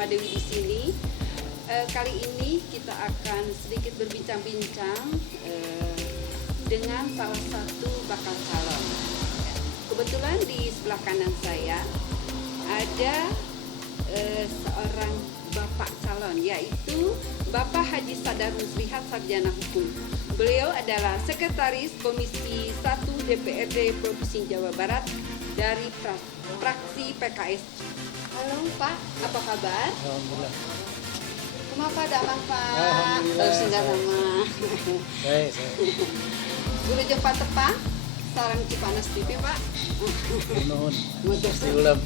bersama Dewi di sini. Kali ini kita akan sedikit berbincang-bincang dengan salah satu bakal calon. Kebetulan di sebelah kanan saya ada seorang bapak calon, yaitu Bapak Haji Sadar Muslihat, Sarjana Hukum. Beliau adalah Sekretaris Komisi 1 DPRD Provinsi Jawa Barat dari fraksi PKS. Halo Pak, apa kabar? Alhamdulillah. Kenapa damang Pak? Alhamdulillah. Terus enggak sama. Baik. Guru Jepang Tepang, Sarang Cipanas TV Pak. Nuhun. Mutus. Diulang.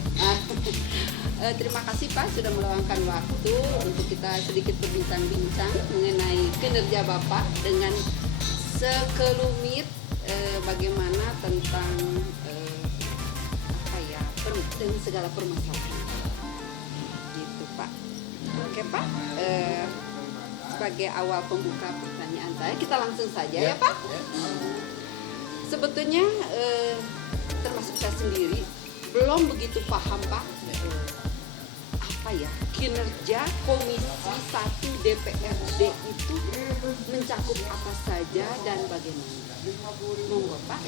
Terima kasih Pak sudah meluangkan waktu untuk kita sedikit berbincang-bincang mengenai kinerja Bapak dengan sekelumit bagaimana tentang dengan segala permasalahan. Gitu Pak. Oke Pak. Sebagai awal pembuka pertanyaan saya, kita langsung saja ya Pak. Sebetulnya termasuk saya sendiri belum begitu paham Pak. Apa ya kinerja Komisi 1 DPRD itu mencakup apa saja dan bagaimana? Monggo Pak.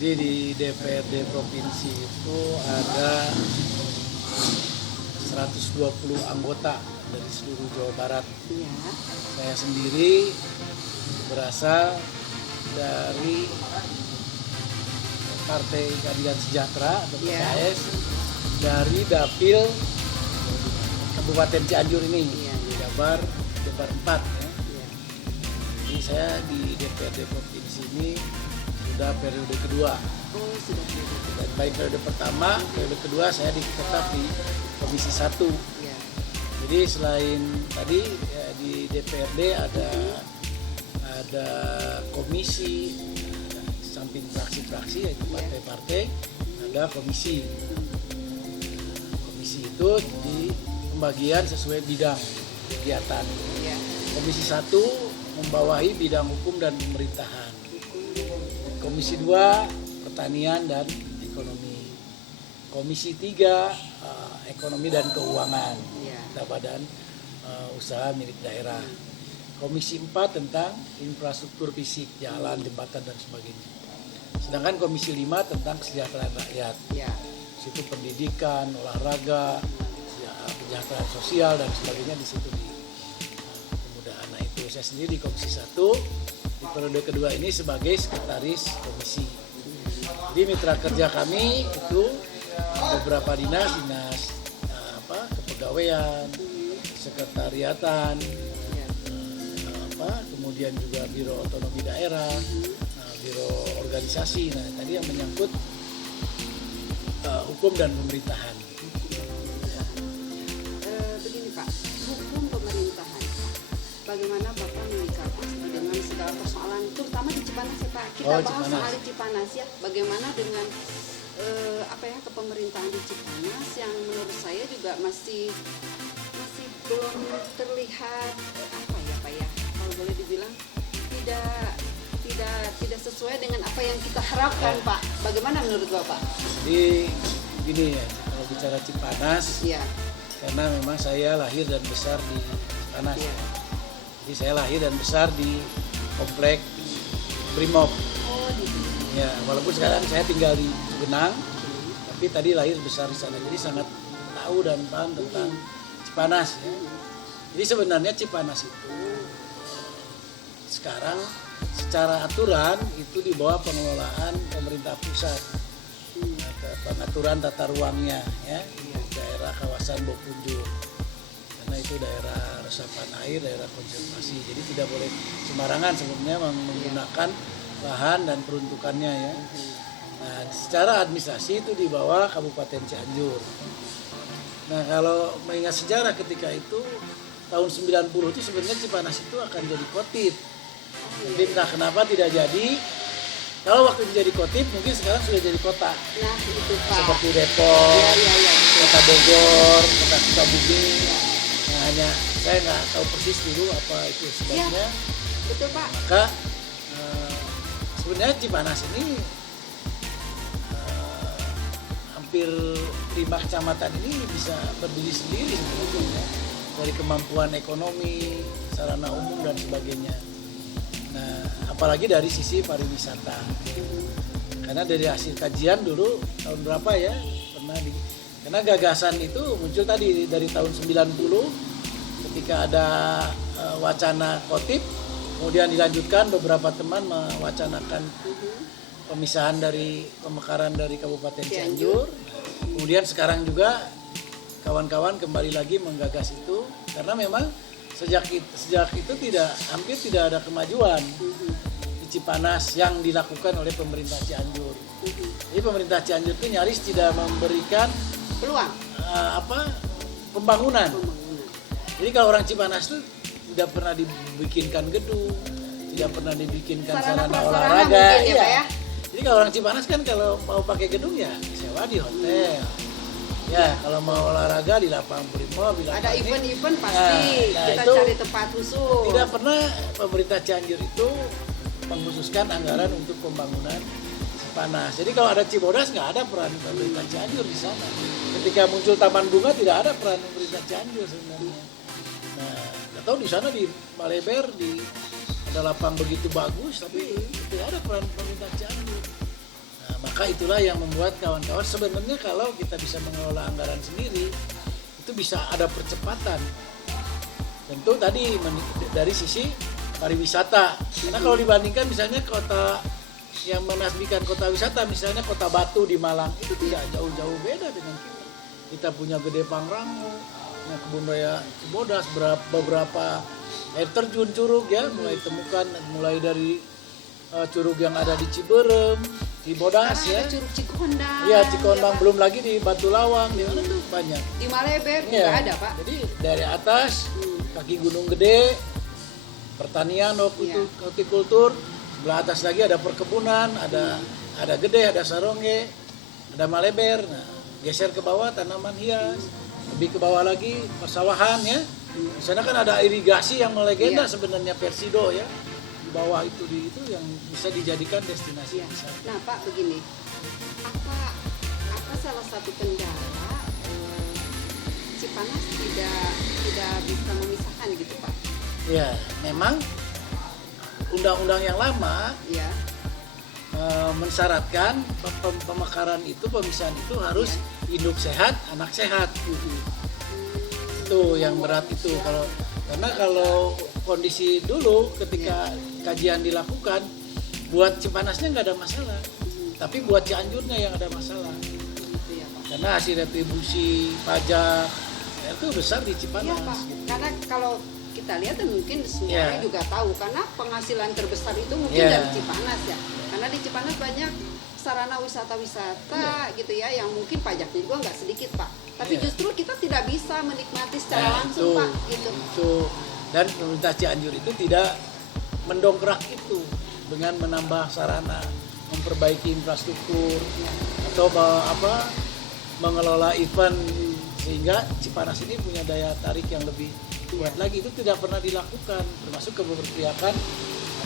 Jadi di DPRD provinsi itu ada 120 anggota dari seluruh Jawa Barat. Ya. Saya sendiri berasal dari Partai Keadilan Sejahtera atau PKS dari Dapil Kabupaten Cianjur ini, Jabar 4 ya. Jadi saya di DPRD provinsi ini sudah periode kedua. Oh, sudah. Dan baik periode pertama, periode kedua saya tetap di Komisi 1. Ya. Jadi selain tadi ya, di DPRD ada komisi, samping fraksi-fraksi yaitu partai-partai, ada komisi. Komisi itu di pembagian sesuai bidang kegiatan. Ya. Komisi 1 membawahi bidang hukum dan pemerintahan. Komisi 2 pertanian dan ekonomi. Komisi 3 ekonomi dan keuangan. Ada badan usaha milik daerah. Komisi 4 tentang infrastruktur fisik, jalan, jembatan dan sebagainya. Sedangkan Komisi 5 tentang kesejahteraan rakyat. Ya. Situ pendidikan, olahraga, kesejahteraan sosial dan sebagainya di situ di kemudahan. Nah itu saya sendiri di Komisi 1 di periode kedua ini sebagai sekretaris komisi. Jadi mitra kerja kami itu beberapa dinas kepegawaian, sekretariatan, kemudian juga biro otonomi daerah, biro organisasi. Nah tadi yang menyangkut hukum dan pemerintahan. Begini Pak, hukum pemerintahan. Bagaimana Bapak menyikapi dengan segala persoalan, terutama di Cipanas ya Pak. Kita bahas Cipanas. soal di Cipanas ya. Bagaimana dengan kepemerintahan di Cipanas yang menurut saya juga masih belum terlihat Pak ya, kalau boleh dibilang tidak sesuai dengan apa yang kita harapkan Pak. Bagaimana menurut Bapak? Jadi gini ya, kalau bicara Cipanas, karena memang saya lahir dan besar di Cipanas. Jadi saya lahir dan besar di komplek Brimob. Oh, di sini. Ya, walaupun sekarang saya tinggal di Genang, tapi tadi lahir besar di sana. Jadi sangat tahu dan paham tentang Cipanas ya. Jadi sebenarnya Cipanas itu sekarang secara aturan itu di bawah pengelolaan pemerintah pusat. Pengaturan tata ruangnya ya, daerah kawasan Bopunjur. Karena itu daerah resapan air, daerah konservasi. Jadi tidak boleh sembarangan sebenarnya menggunakan lahan dan peruntukannya ya. Nah, secara administrasi itu di bawah Kabupaten Cianjur. Nah, kalau mengingat sejarah ketika itu tahun 90 itu sebenarnya Cipanas itu akan jadi Kotip. Jadi entah kenapa tidak jadi. Kalau waktu itu jadi Kotip mungkin sekarang sudah jadi kota. Nah, itu Pak. Seperti Depok, Kota Bogor, Kota Sukabumi. Nah, hanya saya nggak tahu persis dulu apa itu sebabnya. Betul Pak. Maka sebenarnya Cipanas ini hampir 5 kecamatan ini bisa berdiri sendiri sebetulnya dari kemampuan ekonomi, sarana umum dan sebagainya. Nah, apalagi dari sisi pariwisata. Karena dari hasil kajian dulu tahun berapa ya karena gagasan itu muncul tadi dari tahun 90 ketika ada wacana Kotip, kemudian dilanjutkan beberapa teman mewacanakan pemisahan dari pemekaran dari Kabupaten Cianjur. Kemudian sekarang juga kawan-kawan kembali lagi menggagas itu karena memang sejak itu hampir tidak ada kemajuan di Cipanas yang dilakukan oleh pemerintah Cianjur. Jadi pemerintah Cianjur itu nyaris tidak memberikan peluang pembangunan. Jadi kalau orang Cipanas itu tidak pernah dibikinkan gedung, tidak pernah dibikinkan sarana olahraga. Ya, Pak, ya? Jadi kalau orang Cipanas kan kalau mau pakai gedung ya sewa di hotel. Ya, kalau mau olahraga di lapangan Primo, ada event-event pasti kita cari tempat khusus. Tidak pernah pemerintah Cianjur itu mengkhususkan anggaran untuk pembangunan Cipanas. Jadi kalau ada Cibodas nggak ada peran pemerintah Cianjur di sana. Ketika muncul Taman Bunga tidak ada peran pemerintah Cianjur sebenarnya. Nah, nggak tahu di sana di Maleber ada lapang begitu bagus, tapi tidak ada peran pemerintah Cianjur. Nah, maka itulah yang membuat kawan-kawan sebenarnya kalau kita bisa mengelola anggaran sendiri itu bisa ada percepatan. Tentu tadi dari sisi pariwisata. Karena kalau dibandingkan misalnya kota yang menasbihkan kota wisata, misalnya Kota Batu di Malang, itu tidak jauh-jauh beda dengan kita. Kita punya Gede Pangrango, punya Kebun Raya Cibodas, beberapa air terjun curug ya, mulai dari curug yang ada di Ciberem, Cibodas ya. Curug Cikondang. Iya, Cikondang, belum lagi di Batu Lawang, di mana tuh banyak. Di Maleber juga ada, Pak. Jadi dari atas kaki Gunung Gede, pertanian, hortikultur, sebelah atas lagi ada perkebunan, ada Gede, ada Saronge, ada Maleber. Nah, geser ke bawah tanaman hias, lebih ke bawah lagi persawahan ya. Di sana kan ada irigasi yang melegenda sebenarnya Persido ya. Di bawah itu yang bisa dijadikan destinasi wisata. Nah, Pak, begini. Apa salah satu kendala Cipanas tidak bisa memisahkan gitu, Pak? Ya, memang undang-undang yang lama mensyaratkan pemekaran itu, pemisahan itu harus induk sehat, anak sehat. Itu yang berat itu karena kalau kondisi dulu ketika kajian dilakukan buat Cipanasnya nggak ada masalah, tapi buat Cianjurnya yang ada masalah. Karena hasil retribusi pajak itu besar di Cipanas. Iya, Pak. Karena kalau kita lihat mungkin semuanya juga tahu karena penghasilan terbesar itu mungkin dari Cipanas ya. Karena di Cipanas banyak sarana wisata gitu ya yang mungkin pajaknya juga nggak sedikit, Pak. Tapi justru kita tidak bisa menikmati secara langsung, Pak, gitu. Dan pemerintah Cianjur itu tidak mendongkrak itu dengan menambah sarana, memperbaiki infrastruktur atau mengelola event sehingga Cipanas ini punya daya tarik yang lebih kuat lagi. Itu tidak pernah dilakukan, termasuk keberpihakan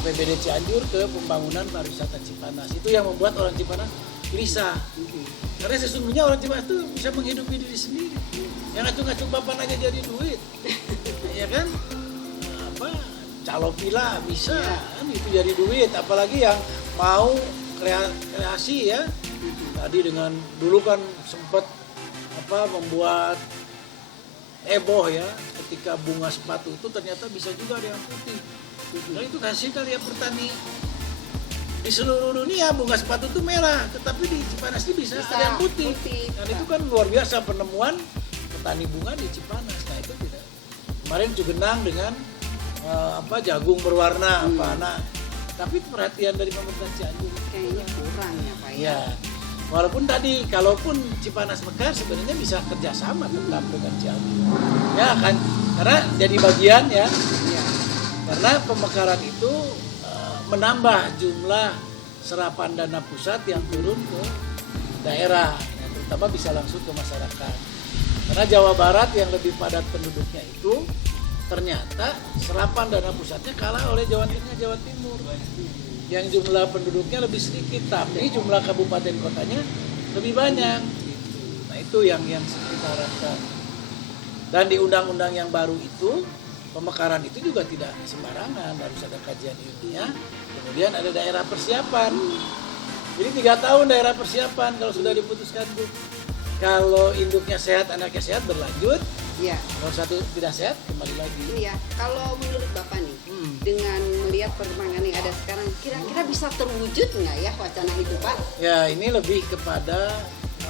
APBD Cianjur ke pembangunan pariwisata Cipanas. Itu yang membuat orang Cipanas gelisah. Karena sesungguhnya orang Cipanas itu bisa menghidupi diri sendiri. Yang ngacung-ngacung papan aja jadi duit. Ya kan? Calo pila bisa kan itu jadi duit, apalagi yang mau kreasi ya. Tadi dengan dulu kan sempat membuat heboh ya ketika bunga sepatu itu ternyata bisa juga ada yang putih. Nah itu kasih lihat petani di seluruh dunia bunga sepatu itu merah, tetapi di Cipanas ini bisa ada yang putih. Dan itu kan luar biasa penemuan petani bunga di Cipanas. Nah itu tidak. Kemarin Cugenang dengan jagung berwarna tapi perhatian dari pemerintah Cianjur kayaknya kurang ya, Pak ya. Ya. Walaupun tadi kalaupun Cipanas mekar sebenarnya bisa kerjasama tetap dengan Cianjur. Ya kan, karena jadi bagian ya. Karena pemekaran itu menambah jumlah serapan dana pusat yang turun ke daerah, terutama bisa langsung ke masyarakat. Karena Jawa Barat yang lebih padat penduduknya itu ternyata serapan dana pusatnya kalah oleh Jawa Tengah, Jawa Timur yang jumlah penduduknya lebih sedikit tapi jumlah kabupaten kotanya lebih banyak. itu yang kita harapkan. Dan di undang-undang yang baru itu pemekaran itu juga tidak sembarangan, harus ada kajian ilmiah. Kemudian ada daerah persiapan. Jadi 3 tahun daerah persiapan kalau sudah diputuskan, Bu. Kalau induknya sehat, anaknya sehat, berlanjut. Ya. Kalau satu tidak sehat, kembali lagi. Ini ya, kalau menurut Bapak nih, dengan melihat perkembangan yang ada sekarang, kira-kira bisa terwujud nggak ya wacana itu, Pak? Ya, ini lebih kepada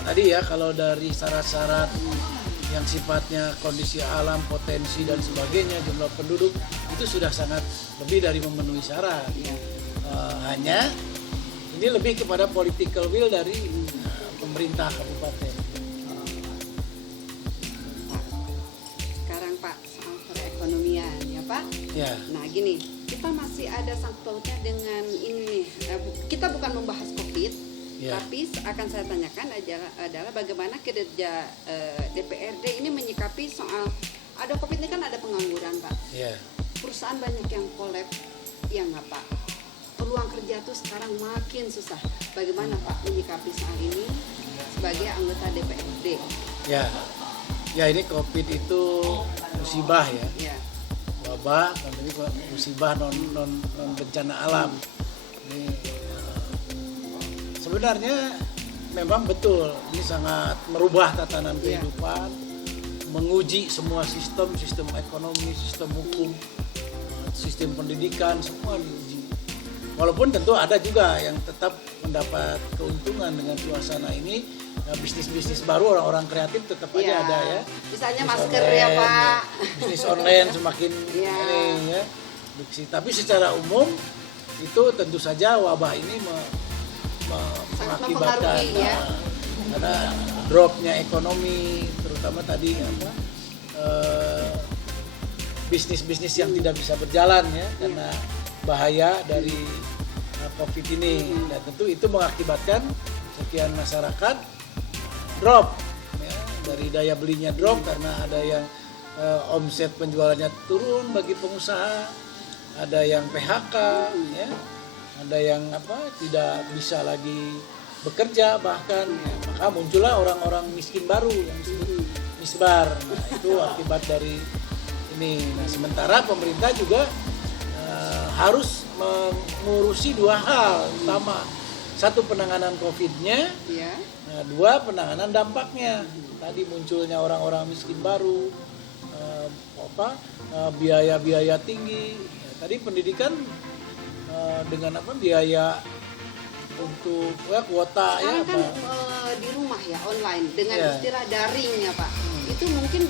tadi ya, kalau dari syarat-syarat yang sifatnya kondisi alam, potensi dan sebagainya, jumlah penduduk itu sudah sangat lebih dari memenuhi syarat. Hanya ini lebih kepada political will dari pemerintah kabupaten. Sekarang Pak, soal perekonomian ya Pak. Ya. Nah gini, kita masih ada sangkut pautnya dengan ini nih. Kita bukan membahas COVID, Ya. tapi akan saya tanyakan adalah bagaimana kinerja DPRD ini menyikapi soal ada COVID ini kan ada pengangguran Pak. Ya. Perusahaan banyak yang kolab, ya nggak Pak? Peluang kerja tuh sekarang makin susah. Bagaimana Pak menyikapi soal ini sebagai anggota DPRD? Ya. Ya, ini COVID itu musibah ya. Ya. Wabah, tapi musibah non bencana alam. Ini sebenarnya memang betul ini sangat merubah tatanan kehidupan, menguji semua sistem ekonomi, sistem hukum, sistem pendidikan, semua diuji. Walaupun tentu ada juga yang tetap mendapat keuntungan dengan suasana ini. Nah, bisnis baru, orang-orang kreatif tetap aja ada ya. Misalnya Bisnis masker online, ya Pak. Bisnis online semakin ini ya. Tapi secara umum itu tentu saja wabah ini mengakibatkan ada dropnya ekonomi, terutama tadi bisnis yang tidak bisa berjalan ya karena bahaya dari COVID ini, dan tentu itu mengakibatkan sekian masyarakat drop ya, dari daya belinya drop karena ada yang omset penjualannya turun bagi pengusaha, ada yang PHK ya, ada yang tidak bisa lagi bekerja bahkan ya, maka muncullah orang-orang miskin baru yang disebut misbar. Nah, itu akibat dari ini. Nah, sementara pemerintah juga harus mengurusi 2 hal utama. 1 penanganan COVID-nya, nah, 2 penanganan dampaknya. Tadi munculnya orang-orang miskin baru, biaya-biaya tinggi. Ya, tadi pendidikan dengan biaya untuk kuota sekarang ya kan di rumah ya online dengan istilah daring ya Pak. Itu mungkin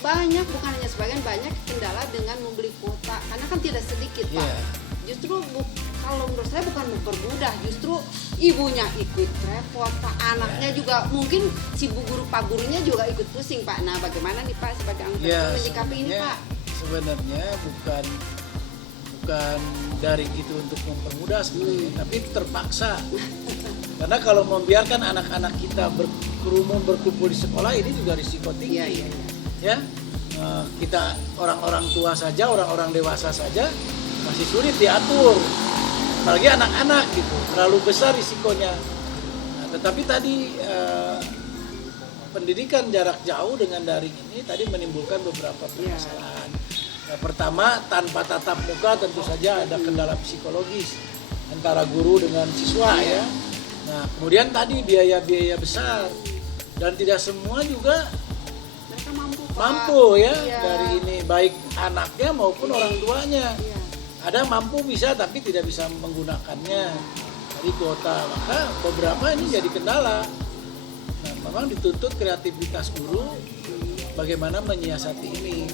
banyak, bukan hanya sebagian, banyak kendala dengan membeli kuota karena kan tidak sedikit Pak. Justru kalau menurut saya bukan mempermudah, justru ibunya ikut repot Pak, anaknya juga mungkin si bu guru pak gurunya juga ikut pusing Pak. Nah bagaimana nih Pak sebagai anggota menyikapi ini Pak? Sebenarnya bukan daring itu untuk mempermudah sebenarnya, tapi terpaksa. Karena kalau membiarkan anak-anak kita berkerumun berkumpul di sekolah ini juga risiko tinggi. Ya, kita orang-orang tua saja, orang-orang dewasa saja masih sulit diatur, apalagi anak-anak gitu, terlalu besar risikonya. Nah, tetapi tadi pendidikan jarak jauh dengan daring ini tadi menimbulkan beberapa permasalahan. Yang pertama, tanpa tatap muka tentu saja ada kendala psikologis antara guru dengan siswa ya. Nah, kemudian tadi biaya-biaya besar dan tidak semua juga mereka mampu ya dari ini, baik anaknya maupun orang tuanya. Ada mampu bisa tapi tidak bisa menggunakannya dari kuota, maka beberapa ini jadi kendala. Nah, memang dituntut kreativitas guru bagaimana menyiasati ini.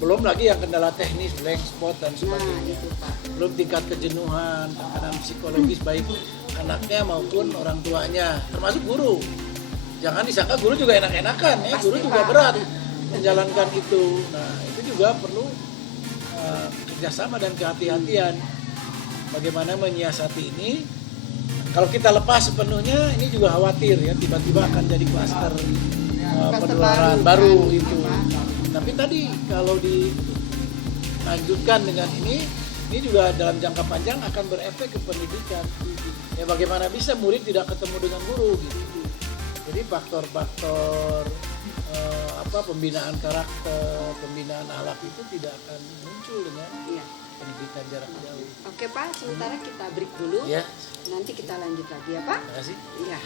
Belum lagi yang kendala teknis, blank spot dan sebagainya. Belum tingkat kejenuhan, tekanan psikologis baik anaknya maupun orang tuanya, termasuk guru. Jangan disangka guru juga enak-enakan ya, guru juga berat menjalankan itu. Nah, itu juga perlu kerjasama dan kehati-hatian. Bagaimana menyiasati ini? Kalau kita lepas sepenuhnya, ini juga khawatir ya, tiba-tiba akan jadi klaster penularan baru itu. Tapi tadi kalau dilanjutkan dengan ini juga dalam jangka panjang akan berefek ke pendidikan. Ya bagaimana bisa murid tidak ketemu dengan guru gitu. Jadi faktor-faktor pembinaan karakter, pembinaan akhlak itu tidak akan muncul dengan Iya. pendidikan jarak jauh. Oke Pak, sementara kita break dulu. Ya, Nanti kita lanjut lagi ya Pak. terima kasih. Iya.